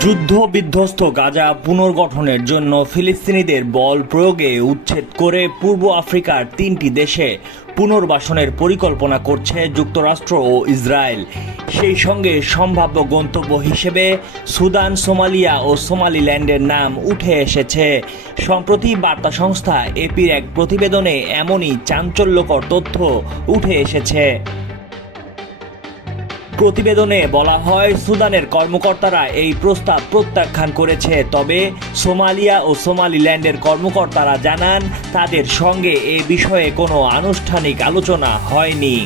যুদ্ধ বিধ্বস্ত গাজা পুনর্গঠনের জন্য ফিলিস্তিনিদের বল প্রয়োগে উচ্ছেদ করে পূর্ব আফ্রিকার 3টি দেশে পুনর্বাসনের পরিকল্পনা করছে যুক্তরাষ্ট্র ও ইসরায়েল। সেই সঙ্গে সম্ভাব্য গন্তব্য হিসেবে সুদান, সোমালিয়া ও সোমালিল্যান্ডের নাম উঠে এসেছে। সম্প্রতি বার্তা সংস্থা এপির এক প্রতিবেদনে এমনই চাঞ্চল্যকর তথ্য উঠে এসেছে। প্রতিবেদনে বলা হয়, সুদানের কর্মকর্তারা এই প্রস্তাব প্রত্যাখ্যান করেছে, তবে সোমালিয়া ও সোমালিল্যান্ডের কর্মকর্তারা জানান তাদের সঙ্গে এ বিষয়ে কোনো আনুষ্ঠানিক আলোচনা হয়নি।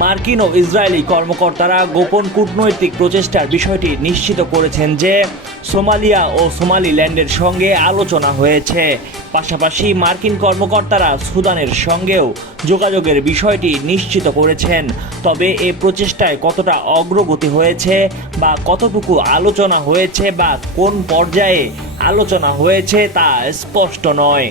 মার্কিন ও ইসরায়েলি কর্মকর্তারা গোপন কূটনৈতিক প্রচেষ্টার বিষয়টি নিশ্চিত করেছেন যে সোমালিয়া ও সোমালিল্যান্ডের সঙ্গে আলোচনা হয়েছে। পাশাপাশি মার্কিন কর্মকর্তারা সুদানের সঙ্গেও যোগাযোগের বিষয়টি নিশ্চিত করেছেন। তবে এ প্রচেষ্টায় কতটা অগ্রগতি হয়েছে বা কতটুকু আলোচনা হয়েছে বা কোন পর্যায়ে আলোচনা হয়েছে তা স্পষ্ট নয়।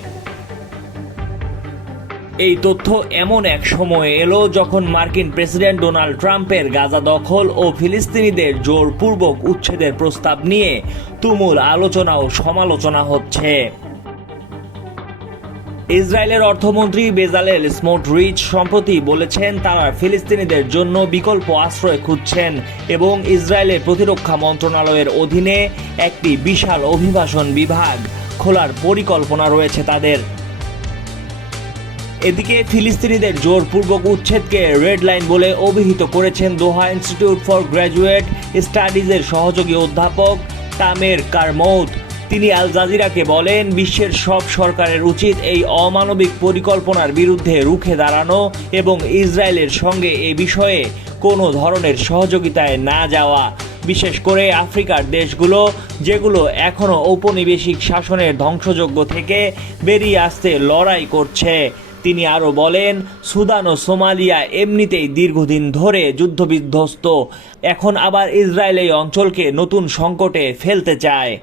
এই তথ্য এমন এক সময়ে এলো যখন মার্কিন প্রেসিডেন্ট ডোনাল্ড ট্রাম্পের গাজা দখল ও ফিলিস্তিনিদের জোরপূর্বক উচ্ছেদের প্রস্তাব নিয়ে তুমুল আলোচনা ও সমালোচনা হচ্ছে। ইসরায়েলের অর্থমন্ত্রী বেজালেল স্মোটরিচ সম্প্রতি বলেছেন তারা ফিলিস্তিনিদের জন্য বিকল্প আশ্রয় খুঁজছেন এবং ইসরায়েলের প্রতিরক্ষা মন্ত্রণালয়ের অধীনে একটি বিশাল অভিবাসন বিভাগ খোলার পরিকল্পনা রয়েছে তাদের। এদিকে ফিলিস্তিনিদের জোরপূর্বক উচ্ছেদকে রেড লাইন বলে অভিহিত করেছেন দোহা ইনস্টিটিউট ফর গ্র্যাজুয়েট স্টাডিজের সহযোগী অধ্যাপক তামের কারমৌত। তিনি আল জাজিরাকে বলেন, বিশ্বের সব সরকারের উচিত এই অমানবিক পরিকল্পনার বিরুদ্ধে রুখে দাঁড়ানো এবং ইসরায়েলের সঙ্গে এ বিষয়ে কোনো ধরনের সহযোগিতায় না যাওয়া, বিশেষ করে আফ্রিকার দেশগুলো যেগুলো এখনও ঔপনিবেশিক শাসনের ধ্বংসযজ্ঞ থেকে বেরিয়ে আসতে লড়াই করছে। তিনি আরও বলেন, সুদান ও সোমালিয়া এমনিতেই দীর্ঘদিন ধরে যুদ্ধবিধ্বস্ত, এখন আবার ইসরায়েল এই অঞ্চলকে নতুন সংকটে ফেলতে চায়।